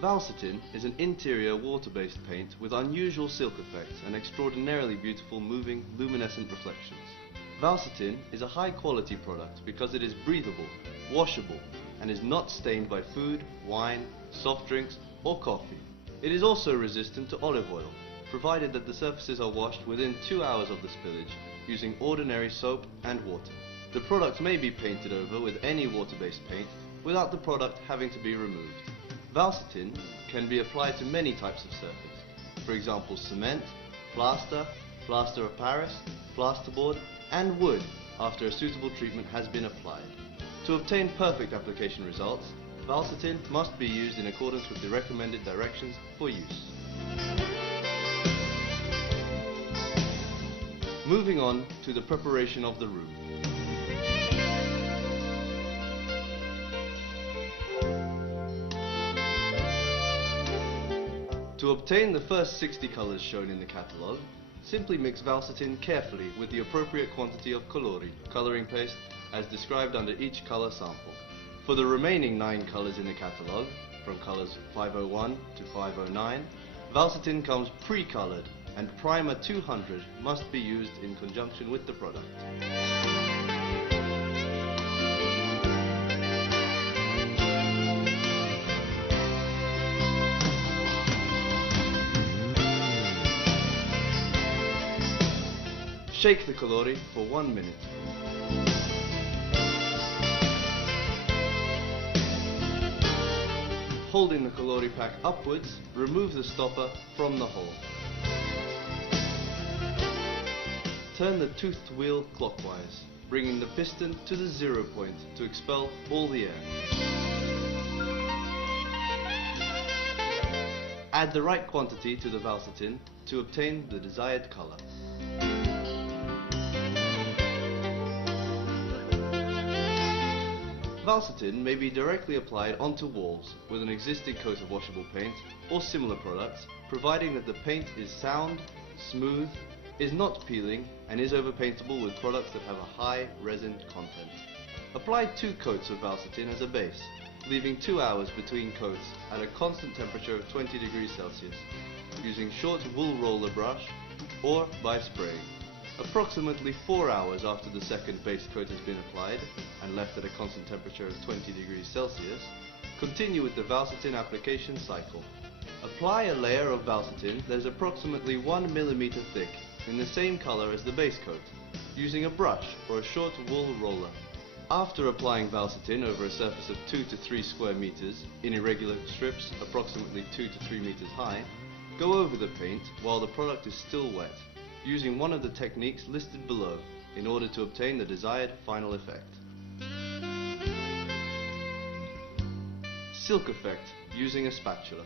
Valsetin is an interior water-based paint with unusual silk effects and extraordinarily beautiful moving, luminescent reflections. Valsetin is a high-quality product because it is breathable, washable, and is not stained by food, wine, soft drinks, or coffee. It is also resistant to olive oil, provided that the surfaces are washed within 2 hours of the spillage using ordinary soap and water. The product may be painted over with any water-based paint without the product having to be removed. Valsetin can be applied to many types of surface, for example cement, plaster, plaster of Paris, plasterboard and wood after a suitable treatment has been applied. To obtain perfect application results, Valsetin must be used in accordance with the recommended directions for use. Moving on to the preparation of the room. To obtain the first 60 colors shown in the catalogue, simply mix Valsetin carefully with the appropriate quantity of colori, coloring paste, as described under each color sample. For the remaining 9 colors in the catalogue, from colors 501 to 509, Valsetin comes pre-colored and primer 200 must be used in conjunction with the product. Shake the colori for 1 minute. Holding the colori pack upwards, remove the stopper from the hole. Turn the toothed wheel clockwise, bringing the piston to the 0 point to expel all the air. Add the right quantity to the Valsetin to obtain the desired color. Valsetin may be directly applied onto walls with an existing coat of washable paint or similar products, providing that the paint is sound, smooth, is not peeling, and is overpaintable with products that have a high resin content. Apply 2 coats of Valsetin as a base, leaving 2 hours between coats at a constant temperature of 20 degrees Celsius, using short wool roller brush or by spraying. Approximately 4 hours after the second base coat has been applied and left at a constant temperature of 20 degrees Celsius, continue with the Valsetin application cycle. Apply a layer of Valsetin that is approximately 1 millimeter thick in the same color as the base coat, using a brush or a short wool roller. After applying Valsetin over a surface of 2 to 3 square meters in irregular strips approximately 2 to 3 meters high, go over the paint while the product is still wet, using one of the techniques listed below in order to obtain the desired final effect. Silk effect using a spatula.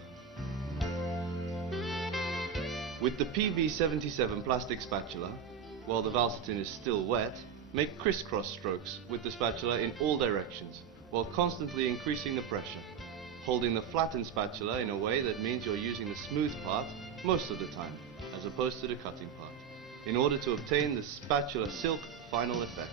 With the PV77 plastic spatula, while the Valsetin is still wet, make crisscross strokes with the spatula in all directions, while constantly increasing the pressure, holding the flattened spatula in a way that means you're using the smooth part most of the time, as opposed to the cutting part, in order to obtain the spatula silk final effect.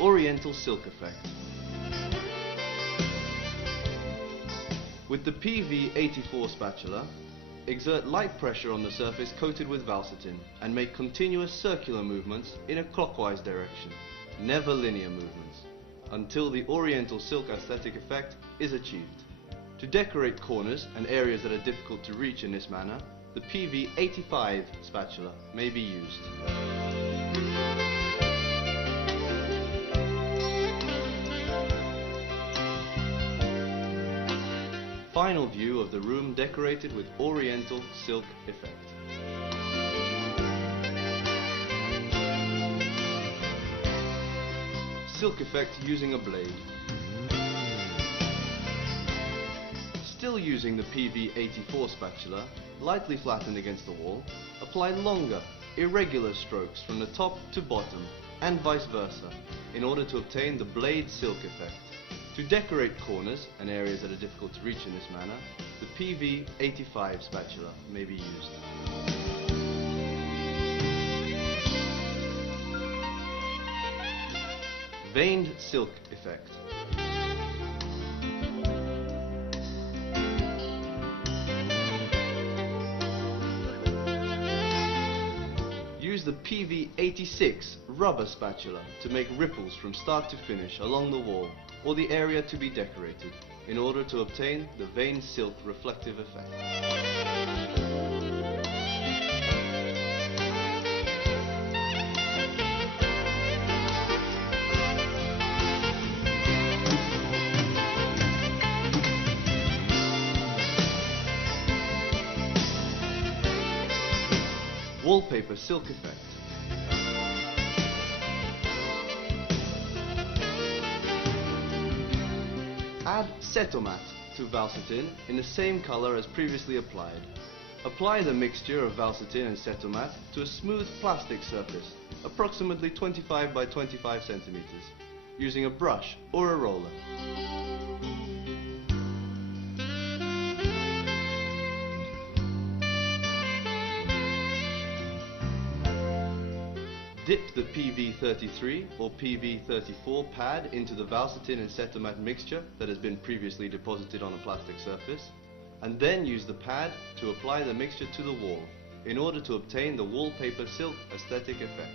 Oriental silk effect. With the PV84 spatula, exert light pressure on the surface coated with Valsetin and make continuous circular movements in a clockwise direction, never linear movements, until the Oriental silk aesthetic effect is achieved. To decorate corners and areas that are difficult to reach in this manner, the PV85 spatula may be used. Final view of the room decorated with Oriental silk effect. Silk effect using a blade. Still using the PV84 spatula, lightly flattened against the wall, apply longer, irregular strokes from the top to bottom and vice versa in order to obtain the blade silk effect. To decorate corners and areas that are difficult to reach in this manner, the PV85 spatula may be used. Veined silk effect. Use the PV86 rubber spatula to make ripples from start to finish along the wall or the area to be decorated in order to obtain the veined silk reflective effect. Wallpaper silk effect. Add cetomat to valsetin in the same color as previously applied. Apply the mixture of valsetin and cetomat to a smooth plastic surface, approximately 25 by 25 centimeters, using a brush or a roller. Dip the PV33 or PV34 pad into the valsetin and cetomat mixture that has been previously deposited on a plastic surface, and then use the pad to apply the mixture to the wall in order to obtain the wallpaper silk aesthetic effect.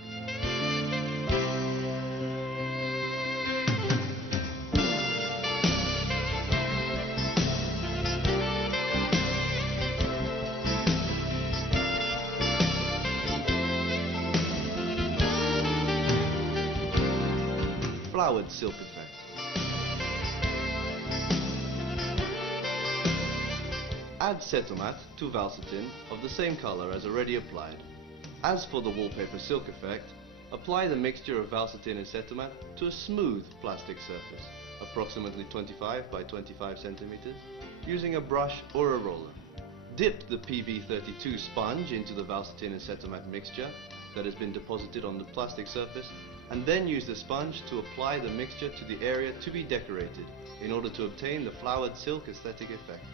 Flowered silk effect. Add cetomat to valsetin of the same color as already applied. As for the wallpaper silk effect, apply the mixture of valsetin and cetomat to a smooth plastic surface, approximately 25 by 25 centimeters, using a brush or a roller. Dip the PV32 sponge into the valsetin and cetomat mixture that has been deposited on the plastic surface, and then use the sponge to apply the mixture to the area to be decorated in order to obtain the flowered silk aesthetic effect.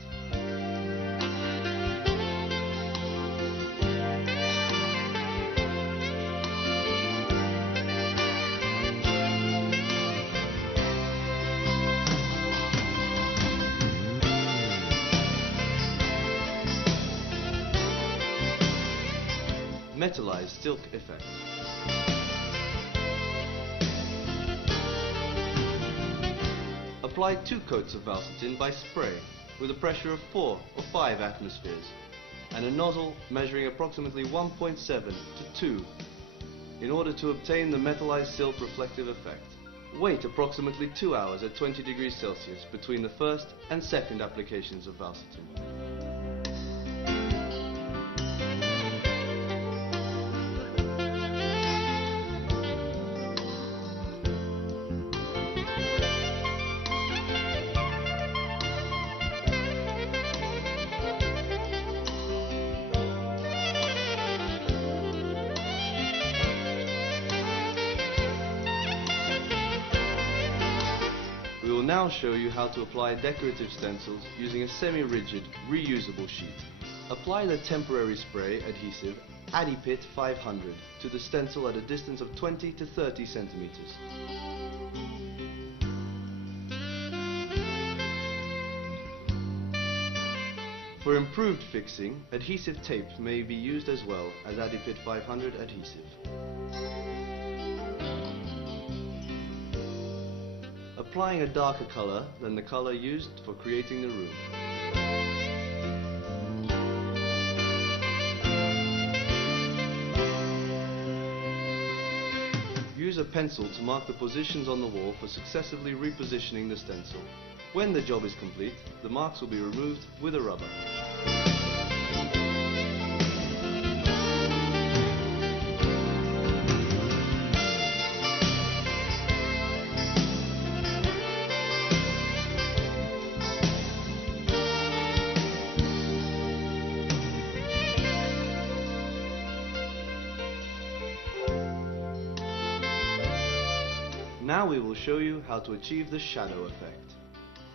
Metallized silk effect. Apply 2 coats of valsetin by spray with a pressure of 4 or 5 atmospheres and a nozzle measuring approximately 1.7 to 2 in order to obtain the metallized silk reflective effect. Wait approximately 2 hours at 20 degrees Celsius between the first and second applications of valsetin. We will now show you how to apply decorative stencils using a semi-rigid, reusable sheet. Apply the temporary spray adhesive Adipit 500 to the stencil at a distance of 20 to 30 centimeters. For improved fixing, adhesive tape may be used as well as Adipit 500 adhesive. Applying a darker color than the color used for creating the room. Use a pencil to mark the positions on the wall for successively repositioning the stencil. When the job is complete, the marks will be removed with a rubber. Now we will show you how to achieve the shadow effect.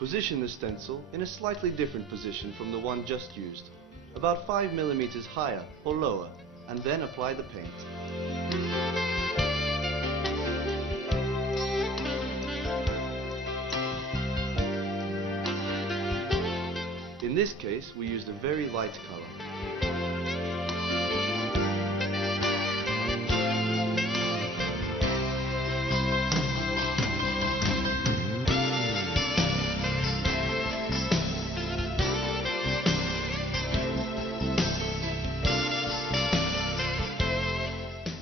Position the stencil in a slightly different position from the one just used, about 5 mm higher or lower, and then apply the paint. In this case, we used a very light color.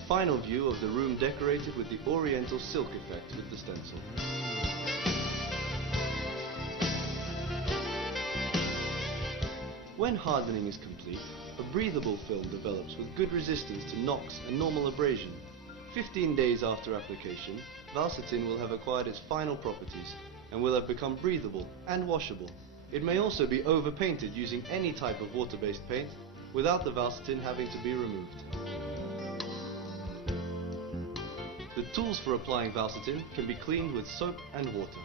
Final view of the room decorated with the oriental silk effect with the stencil. When hardening is complete, a breathable film develops with good resistance to knocks and normal abrasion. 15 days after application, valsetin will have acquired its final properties and will have become breathable and washable. It may also be overpainted using any type of water-based paint without the valsetin having to be removed. The tools for applying valsetin can be cleaned with soap and water.